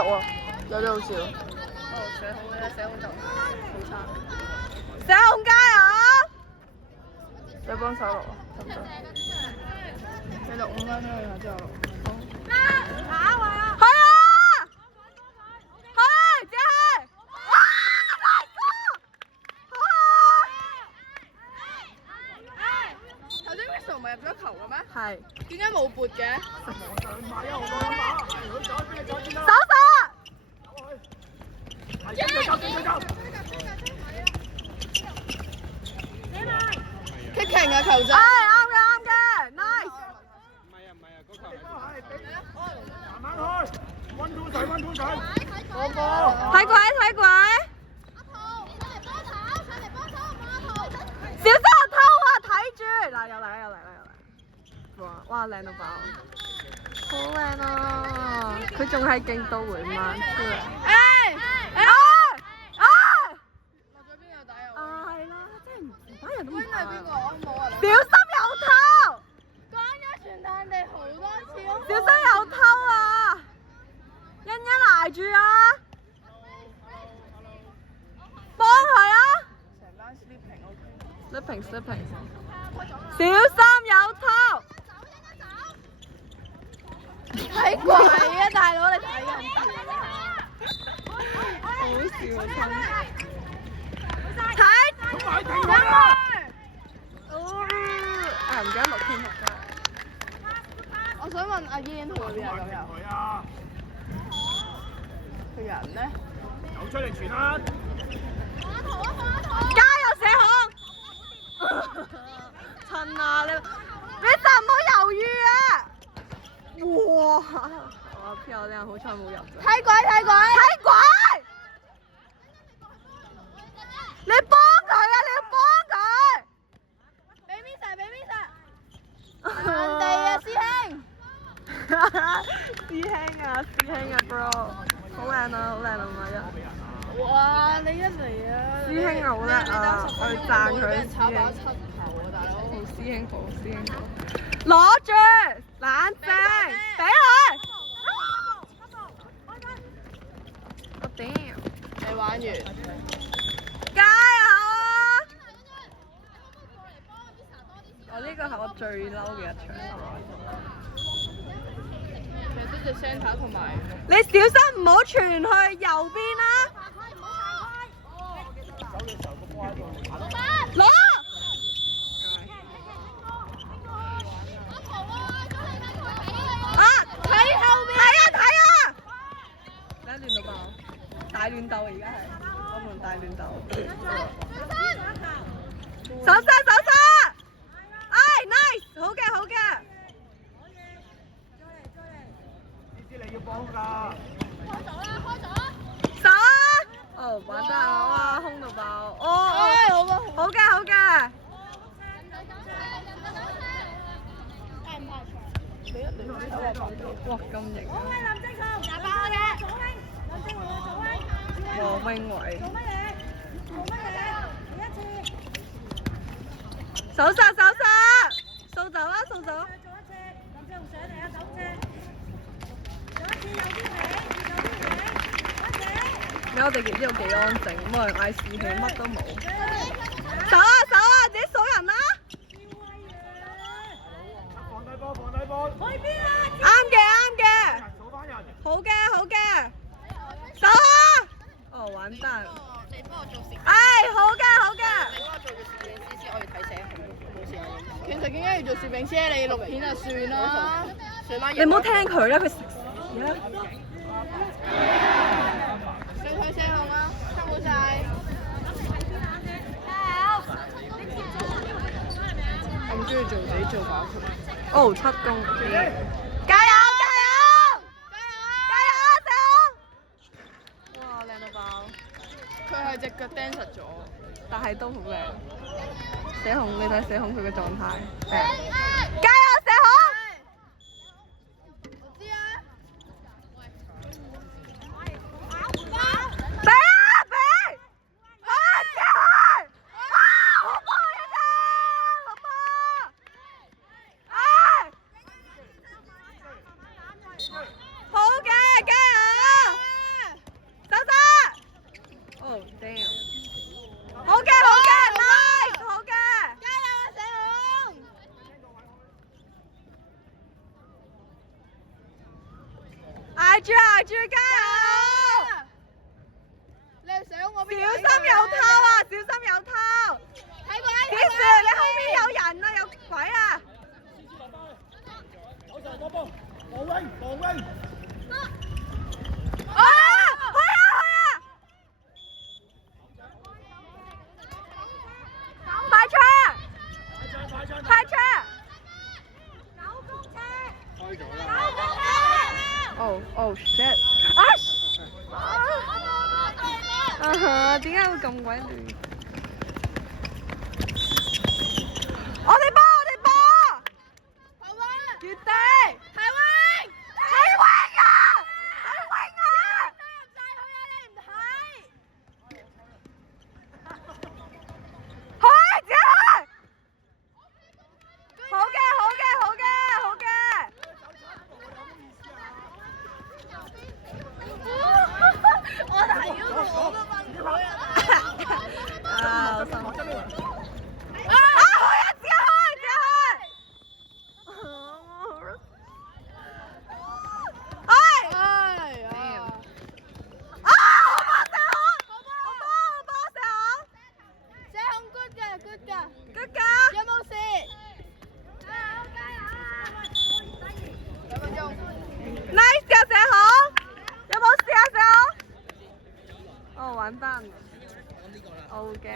有啲好笑。社恐嘅社恐就好差。社恐加油！你幫手錄得唔得？你錄5分鐘，然後之後錄。好。去啊！去，接去！哇！大哥！頭先 Crystal 唔係入咗球嘅咩？係。點解冇撥嘅？手手！kicking 嘅球仔。啱嘅 ，nice。慢慢去，溫到水，溫到水。睇鬼睇鬼！小心我偷啊！睇住，嗱又嚟啦又嚟啦又嚟！哇靚到爆，好靚啊！佢仲係勁到回慢出嚟。落咗邊個打入？係啦，真係唔班人都唔係邊個？我冇啊。小心有偷！講咗傳達地好多次咯。小心有偷啊！欣欣捱住啊！幫佢啊！成班 sleeping！sleeping，小心有偷！睇鬼啊，大佬你睇人哋啊！好笑啊！睇！唔記得6天6真係。我想問阿煙去咗邊啊？咁又？佢人咧？走出嚟傳啦！加油社恐！趁啊你就唔好猶豫啊！哇！哇漂亮，好彩冇入咗。睇鬼睇鬼！睇鬼！你幫佢啊！你要幫佢！俾 Misa 俾 Misa！人哋啊師兄！師兄啊，bro， 好靚啊，好靚啊，馬哇！你一嚟啊！師兄好叻啊，我要讚佢炒飽7球啊，大佬！好師兄好，師兄好。攞住，冷靜，俾佢。我屌！你玩完。加油啊！我呢個係我最嬲嘅一場。其實呢隻 centre 同埋。你小心唔好傳去右邊啦！攞！啊！睇後面！睇啊！而家亂到爆，大亂鬥而家係，我們大亂鬥。手殺！哎 ，nice， 好嘅好嘅。你要幫㗎。手啊！哦，玩得啊！哇，空到爆！哦，好嘅。哇，咁型啊！黃永偉。手殺！掃走啊！掃走！我哋呢度幾安靜，冇人嗌士氣，乜都冇。手啊！自己數人啦！放低波！去邊啊？啱嘅。數翻人。好嘅。手啊！哦，玩蛋。你幫我做攝影。好嘅。你幫我做個攝影師先，我要睇寫好冇事。其實點解要做攝影師？你錄片就算啦。你唔好聽佢啦，佢食屎啦。上去社控啊，辛苦晒。我唔中意做自己做飽佢。哦，7公。加油！社恐！哇，靚到爆！佢係隻腳釘實咗，但係都好靚。社恐，你睇社恐佢嘅狀態。加油，社恐！我知啊。俾！接佢！好波啊！好波！好嘅，加油！捱住捱住，加油！你係想我小邊心有偷啊！小心有偷！睇過幾時？你後面有人啊！有鬼啊！好就波波，黃威，黃威，啊！去啊去啊！快出！快槍，快出開咗啦。 ！Oh oh shit！啊！點解會咁鬼亂？我哋波！我哋波！台灣，越地！台灣，睇泳啊！睇泳啊！入晒佢啊！你唔睇？去！自己去！好嘅，好嘅，好嘅，好嘅！我睇嗰個我都崩潰啊！啊！好辛苦。真係。啊！去啊！自己去！自己去！哎！哎呀！啊！我幫射好！我幫射好！射控 good 嘅 good 嘅，得㗎！有冇事？2分鐘。 Nice 啊，射好！有冇事啊，射好？哦，完蛋了。好驚。